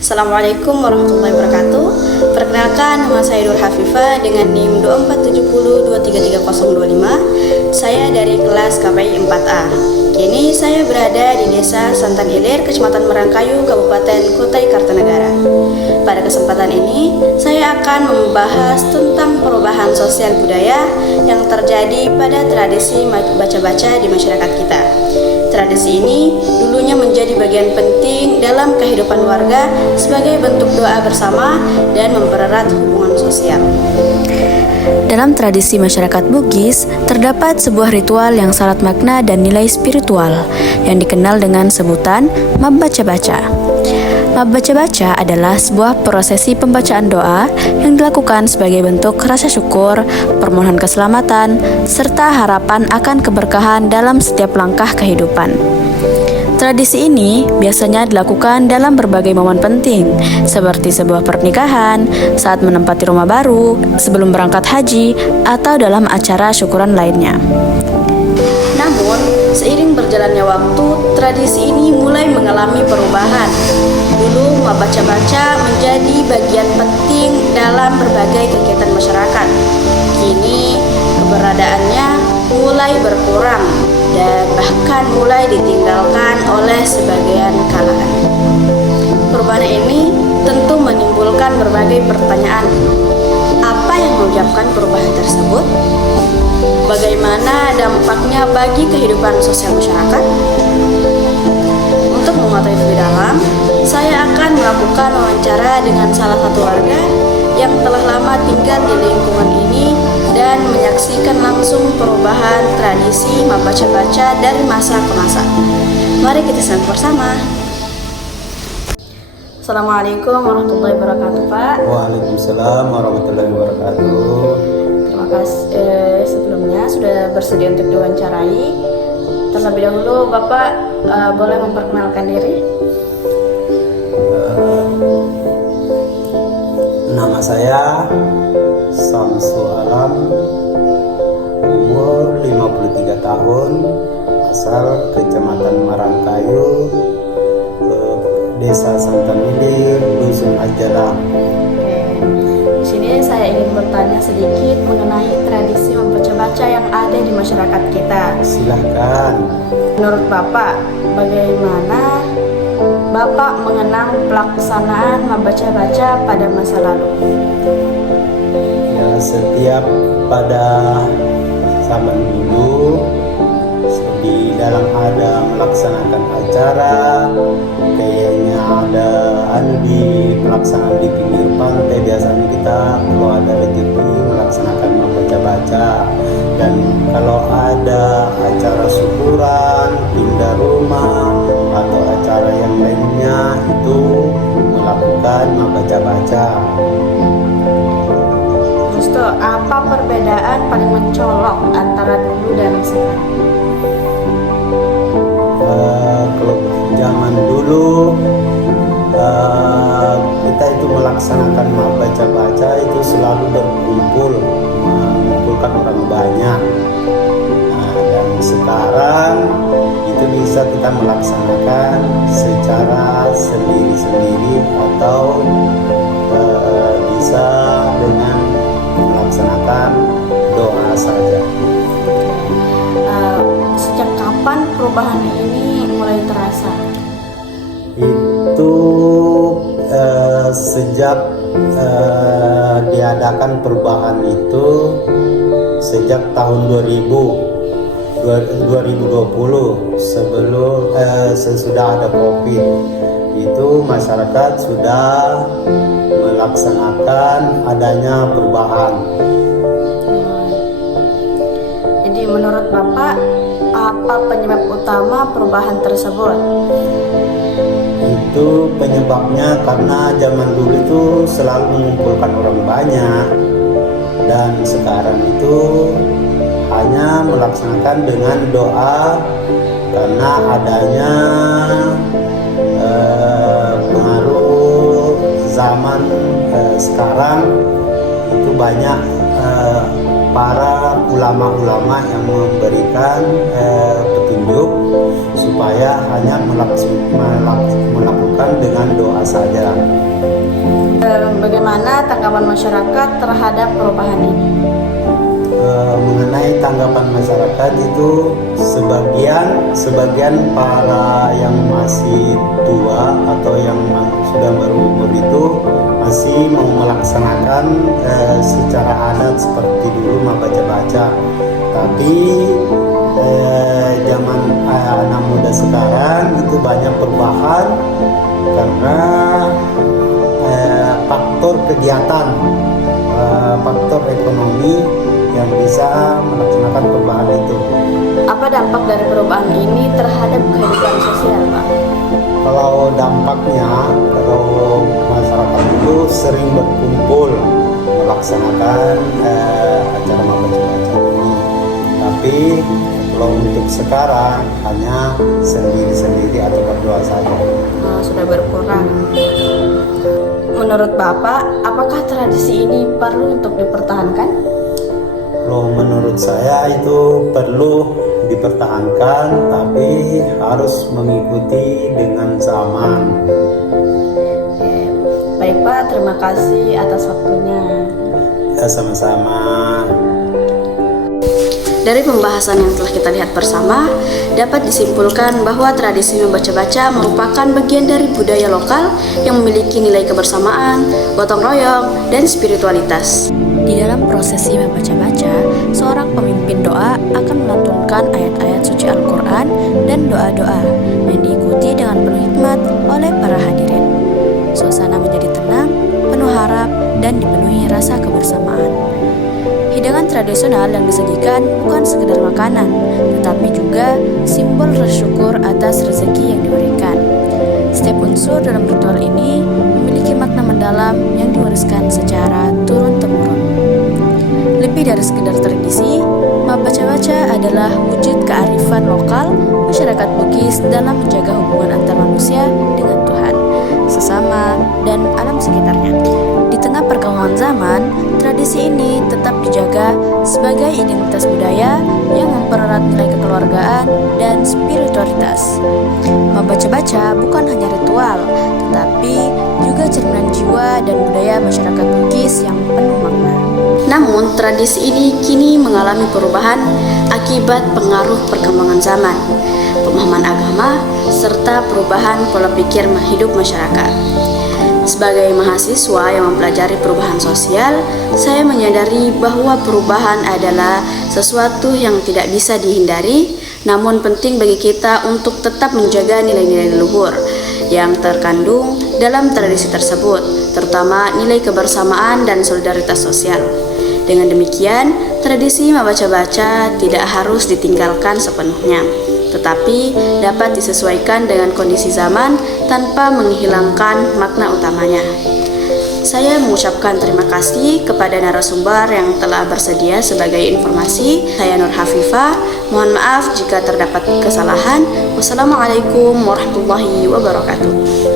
Assalamualaikum warahmatullahi wabarakatuh. Perkenalkan, nama saya Nur Hafifah dengan NIM 2470233025. Saya dari kelas KPI 4A. Kini saya berada di Desa Santan Ilir, Kecamatan Merangkayu, Kabupaten Kutai Kartanegara. Pada kesempatan ini, saya akan membahas tentang perubahan sosial budaya yang terjadi pada tradisi baca-baca di masyarakat kita. Tradisi ini dulunya menjadi bagian penting dalam kehidupan warga sebagai bentuk doa bersama dan mempererat hubungan sosial. Dalam tradisi masyarakat Bugis, terdapat sebuah ritual yang syarat makna dan nilai spiritual yang dikenal dengan sebutan Mab Baca-Baca. Mab Baca-Baca adalah sebuah prosesi pembacaan doa yang dilakukan sebagai bentuk rasa syukur, permohonan keselamatan, serta harapan akan keberkahan dalam setiap langkah kehidupan. Tradisi ini biasanya dilakukan dalam berbagai momen penting, seperti sebuah pernikahan, saat menempati rumah baru, sebelum berangkat haji, atau dalam acara syukuran lainnya. Namun, seiring berjalannya waktu, tradisi ini mulai mengalami perubahan. Dulu, baca-baca menjadi bagian penting dalam berbagai kegiatan masyarakat. Kini, keberadaannya mulai berkurang dan bahkan mulai ditinggalkan oleh sebagian kalangan. Perubahan ini tentu menimbulkan berbagai pertanyaan. Apa yang menyebabkan perubahan tersebut? Bagaimana dampaknya bagi kehidupan sosial masyarakat? Untuk mengetahui lebih dalam, saya akan melakukan wawancara dengan salah satu warga yang telah lama tinggal di lingkungan ini dan menyaksikan langsung perubahan tradisi membaca-baca dari masa ke masa. Mari kita simak bersama. Assalamualaikum warahmatullahi wabarakatuh, Pak. Waalaikumsalam warahmatullahi wabarakatuh. Terima kasih sebelumnya sudah bersedia untuk diwawancarai. Terlebih dahulu, Bapak boleh memperkenalkan diri? Nama saya Samsul Alam, umur 53 tahun, asal Kecamatan Marangkayu, Desa Santan Ilir, Dusun Ajalam. Di sini saya ingin bertanya sedikit mengenai tradisi membaca-baca yang ada di masyarakat kita. Silahkan. Menurut Bapak, bagaimana Bapak mengenang pelaksanaan membaca-baca pada masa lalu? Ya, setiap pada zaman dulu di dalam ada melaksanakan acara, kayaknya ada di pelaksanaan di pinggir pantai, biasanya kita kalau ada rezeki melaksanakan membaca-baca. Dan kalau ada acara syukuran, pindah rumah atau acara yang lainnya itu melakukan membaca-baca. Terus tuh, apa perbedaan paling mencolok antara dulu dan sekarang? Kalau zaman dulu kita itu melaksanakan baca-baca itu selalu berkumpul, mengumpulkan orang banyak. Dan sekarang itu bisa kita melaksanakan secara sendiri-sendiri atau bisa dengan melaksanakan doa saja. Sejak kapan perubahan ini mulai terasa? Itu sejak diadakan perubahan itu sejak tahun 2020 sebelum sesudah ada COVID itu masyarakat sudah melaksanakan adanya perubahan. Jadi menurut Bapak, apa penyebab utama perubahan tersebut? Itu penyebabnya karena zaman dulu itu selalu mengumpulkan orang banyak, dan sekarang itu hanya melaksanakan dengan doa karena adanya pengaruh zaman sekarang itu banyak para ulama-ulama yang memberikan petunjuk supaya hanya melakukan dengan doa saja. Bagaimana tanggapan masyarakat terhadap perubahan ini? Mengenai tanggapan masyarakat itu sebagian para yang masih tua atau yang sudah berumur itu masih mau melaksanakan secara adat seperti dulu membaca-baca. Tapi zaman anak muda sekarang itu banyak perubahan karena faktor kegiatan, faktor ekonomi yang bisa melaksanakan perubahan itu. Apa dampak dari perubahan ini terhadap kehidupan sosial, Pak? Kalau dampaknya, kalau masyarakat itu sering berkumpul melaksanakan acara membaca-baca ini. Tapi kalau untuk sekarang hanya sendiri-sendiri atau berdua saja. Sudah berkurang. Menurut Bapak, apakah tradisi ini perlu untuk dipertahankan? Kalau menurut saya itu perlu dipertahankan, tapi harus mengikuti dengan zaman. Baik Pak, terima kasih atas waktunya. Ya, sama-sama. Dari pembahasan yang telah kita lihat bersama, dapat disimpulkan bahwa tradisi membaca-baca merupakan bagian dari budaya lokal yang memiliki nilai kebersamaan, gotong royong, dan spiritualitas. Di dalam prosesi membaca-baca, seorang pemimpin doa akan melantunkan ayat-ayat suci Al-Quran dan doa-doa yang diikuti dengan penuh hikmat oleh para hadirin. Suasana menjadi tenang, penuh harap, dan dipenuhi rasa kebersamaan. Hidangan tradisional yang disajikan bukan sekedar makanan, tetapi juga simbol rasa syukur atas rezeki yang diberikan. Setiap unsur dalam ritual ini memiliki makna mendalam yang diwariskan secara turun-temurun. Lebih dari sekedar tradisi, membaca-baca adalah wujud kearifan lokal masyarakat Bugis dalam menjaga hubungan antar manusia dengan Tuhan, sesama, dan alam sekitarnya. Di tengah perkembangan zaman, tradisi ini tetap dijaga sebagai identitas budaya yang mempererat nilai kekeluargaan dan spiritualitas. Membaca-baca bukan hanya ritual, tetapi juga cerminan jiwa dan budaya masyarakat Bugis yang penuh makna. Namun, tradisi ini kini mengalami perubahan akibat pengaruh perkembangan zaman, pemahaman agama, serta perubahan pola pikir hidup masyarakat. Sebagai mahasiswa yang mempelajari perubahan sosial, saya menyadari bahwa perubahan adalah sesuatu yang tidak bisa dihindari, namun penting bagi kita untuk tetap menjaga nilai-nilai leluhur yang terkandung dalam tradisi tersebut, terutama nilai kebersamaan dan solidaritas sosial. Dengan demikian, tradisi membaca-baca tidak harus ditinggalkan sepenuhnya, tetapi dapat disesuaikan dengan kondisi zaman tanpa menghilangkan makna utamanya. Saya mengucapkan terima kasih kepada narasumber yang telah bersedia sebagai informasi. Saya Nur Hafifah, mohon maaf jika terdapat kesalahan. Wassalamualaikum warahmatullahi wabarakatuh.